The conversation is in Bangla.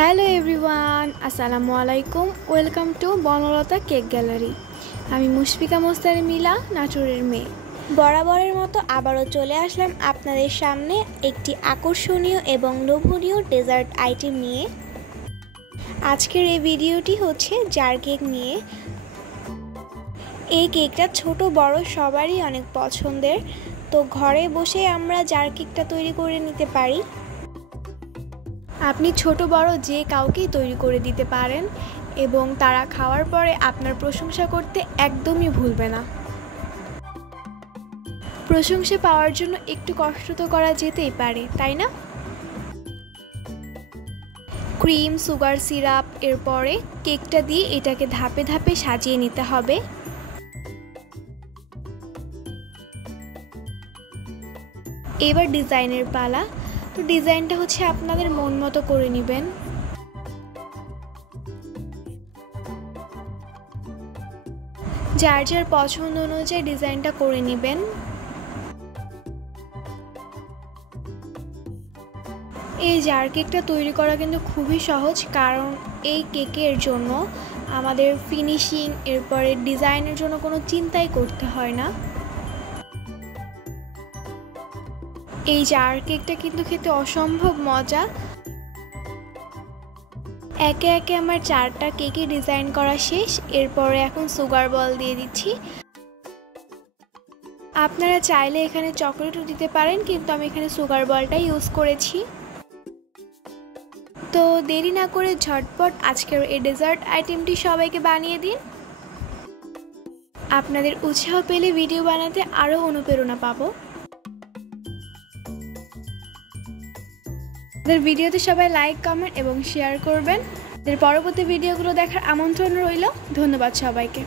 হ্যালো এভরিওয়ান, আসসালামু আলাইকুম। Welcome to Banalata cake gallery. আমি মুশফিকা মোস্তারি মিলা, নাটোরের মেয়ে। বরাবরের মতো আবারও চলে আসলাম আপনাদের সামনে একটি আকর্ষণীয় এবং লোভনীয় ডেজার্ট আইটেম নিয়ে। আজকের এই ভিডিওটি হচ্ছে জার কেক নিয়ে। এই কেকটা ছোট বড় সবারই অনেক পছন্দের, তো ঘরে বসে আমরা জার কেকটা তৈরি করে নিতে পারি। আপনি ছোট বড় যে কাউকেই তৈরি করে দিতে পারেন এবং তারা খাওয়ার পরে আপনার প্রশংসা করতে একদমই ভুলবে না। প্রশংসা পাওয়ার জন্য একটু কষ্ট তো করা যেতেই পারে, তাই না? ক্রিম, সুগার সিরাপ, এরপরে কেকটা দিয়ে এটাকে ধাপে ধাপে সাজিয়ে নিতে হবে। এবার ডিজাইনের পালা। তো ডিজাইনটা হচ্ছে আপনাদের মন মতো করে নেবেন। যার যার পছন্দ অনুযায়ী ডিজাইনটা করে নেবেন। এই জার কেকটা তৈরি করা কিন্তু খুবই সহজ, কারণ এই কেকের জন্য আমাদের ফিনিশিং এরপরে ডিজাইনের জন্য কোনো চিন্তাই করতে হয় না। এই জার কেকটা কিন্তু খেতে অসম্ভব মজা। একে একে আমার 4টা কেকই ডিজাইন করা শেষ। এরপরে এখন সুগার বল দিয়ে দিচ্ছি। আপনারা চাইলে এখানে চকলেটও দিতে পারেন, কিন্তু আমি এখানে সুগার বলটাই ইউজ করেছি। তো দেরি না করে ঝটপট আজকের এই ডেজার্ট আইটেমটি সবাইকে বানিয়ে দিন। আপনাদের উৎসাহ পেলে ভিডিও বানাতে আরও অনুপ্রেরণা পাবো। ভিডিওতে সবাই লাইক, কমেন্ট এবং শেয়ার করবেন। পরবর্তী ভিডিওগুলো দেখার আমন্ত্রণ রইল। ধন্যবাদ সবাইকে।